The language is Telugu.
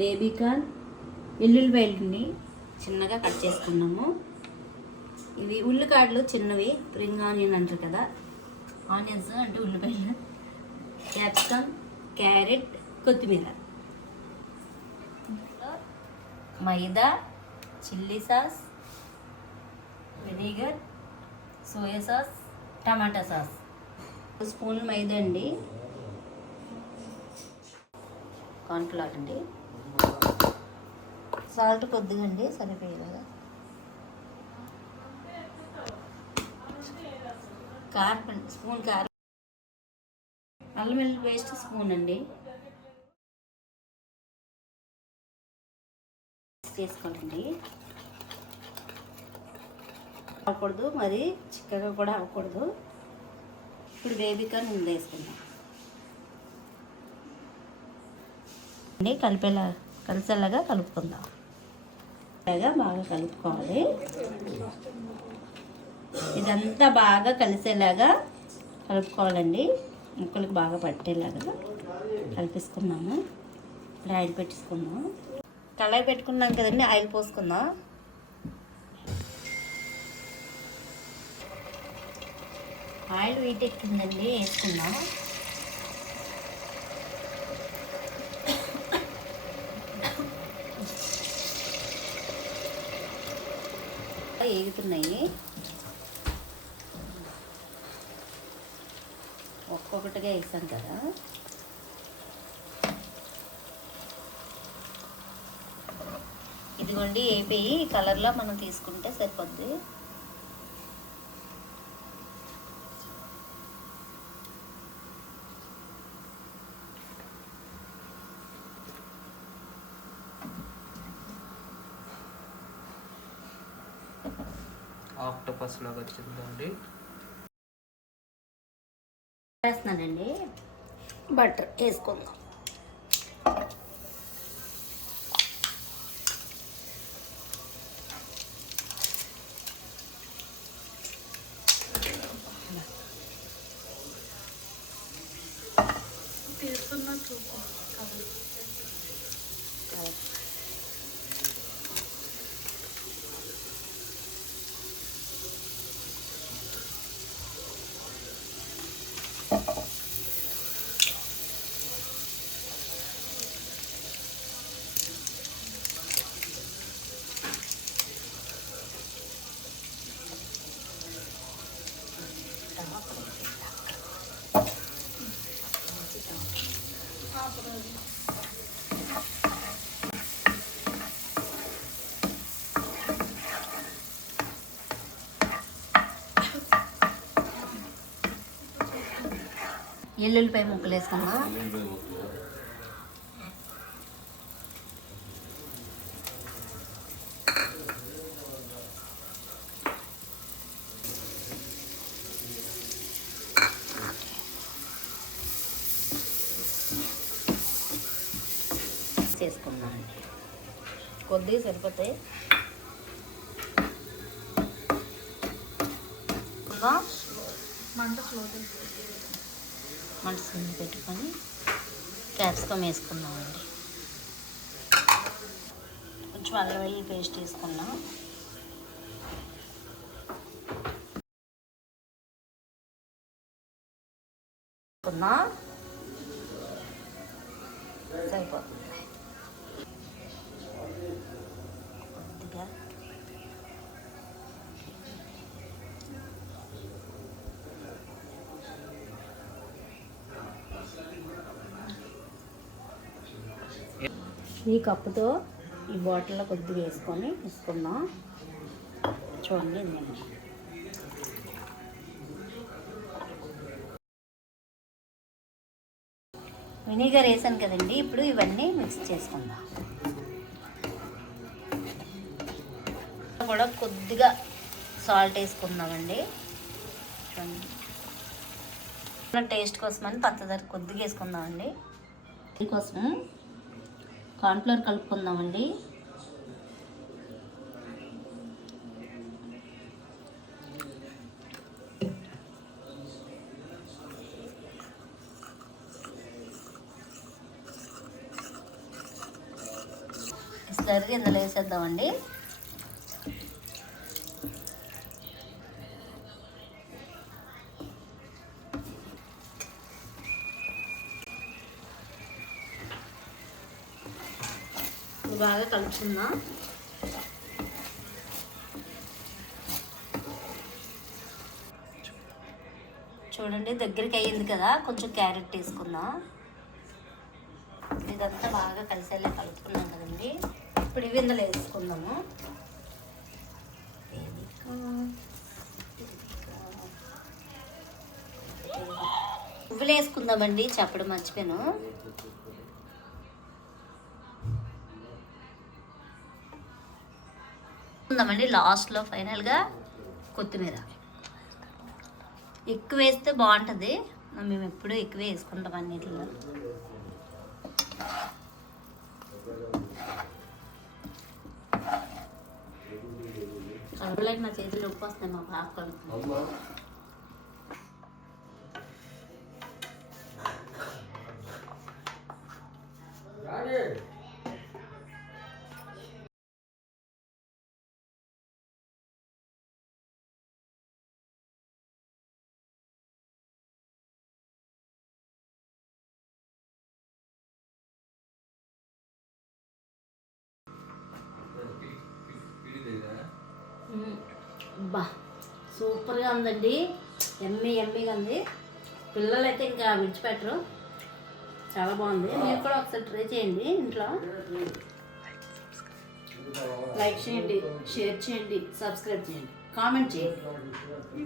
బేబీ కార్న్, వెల్లుల్లిపాయలని చిన్నగా కట్ చేసుకున్నాము. ఇవి ఉల్లికాడలు చిన్నవి, స్ప్రింగ్ ఆనియన్ అంటారు కదా, ఆనియన్స్ అంటే ఉల్లిపాయలు, క్యాప్సికమ్, క్యారెట్, కొత్తిమీర, maida, chilli sauce, vinegar, soya sauce, tomato sauce. 1 spoon maida అండి, కార్న్ఫ్లవర్ అండి, సాల్ట్ కొద్దిగా అండి సరిపోయేలాగా, కారం స్పూన్, కారం, అల్లం వెల్లుల్లి పేస్ట్ స్పూన్ అండి చేసుకోవాలండి. అవ్వకూడదు, మరి చిక్కగా కూడా అవ్వకూడదు. ఇప్పుడు బేబీ కార్న్ ముందు వేసుకుందాం అండి. కలిసేలాగా కలుపుకుందాం. బాగా కలుపుకోవాలి. ఇదంతా బాగా కలిసేలాగా కలుపుకోవాలండి. ముక్కలకు బాగా పట్టేలాగా కలిపేసుకున్నాము. ఇప్పుడు ఆయిల్ పెట్టేసుకుందాం. కళాయి పెట్టుకున్నాం కదండి, ఆయిల్ పోసుకుందాం. ఆయిల్ వీటెక్కిందండి, వేసుకుందాం. వేగుతున్నాయి, ఒక్కొక్కటిగా వేసాం కదా. ఇదిగోండి వేపి కలర్లో మనం తీసుకుంటే సరిపోద్ది. ఆక్టోపస్ లాగా వచ్చిందండి. వేస్తున్నానండి, బటర్ వేసుకుందాం. ఎల్లుల్లిపాయ ముక్కలు వేసుకుందాం. చేసుకుందాం అండి, కొద్దిగా సరిపోతాయి. మంట సిమ్ పెట్టుకొని క్యాప్సికమ్ వేసుకుందామండి. కొంచెం అల్లం వెల్లుల్లి పేస్ట్ వేసుకున్నాం. సరిపోతుంది కొద్దిగా. ఈ కప్పుతో ఈ బాటిల్లో కొద్దిగా వేసుకొని తీసుకుందాం. చూడండి, నేను వెనిగర్ వేసాను కదండి. ఇప్పుడు ఇవన్నీ మిక్స్ చేసుకుందాం. కూడా కొద్దిగా సాల్ట్ వేసుకుందామండి. చూడండి, టేస్ట్ కోసమని పచ్చదర కొద్దిగా వేసుకుందామండి. దీనికోసం కార్న్ఫ్లవర్ కలుపుకుందామండి. స్లర్రీ ఇందులో వేసేద్దామండి. బాగా కలుపుకుందాం. చూడండి దగ్గరికి అయ్యింది కదా, కొంచెం క్యారెట్ తీసుకుందాం. ఇదంతా బాగా కలిసేలా కలుపుకున్నాం కదండి. ఇప్పుడు ఇవి ఇందులో వేసుకుందాము. పువ్వులు వేసుకుందామండి, చెప్పడం మర్చిపోయాను. ఉందామండి లాస్ట్లో ఫైనల్గా కొత్తిమీర ఎక్కువ వేస్తే బాగుంటుంది. మేము ఎప్పుడూ ఎక్కువ వేసుకుంటాం అన్నిటిలో. కలపలేక నా చేతులు ఉప్పు వస్తాయి మా పాపలు. బా సూపర్గా ఉందండి, ఎమ్మీగా ఉంది. పిల్లలు అయితే ఇంకా విడిచిపెట్టరు, చాలా బాగుంది. మీరు కూడా ఒకసారి ట్రై చేయండి ఇంట్లో. లైక్ చేయండి, షేర్ చేయండి, సబ్స్క్రైబ్ చేయండి, కామెంట్ చేయండి.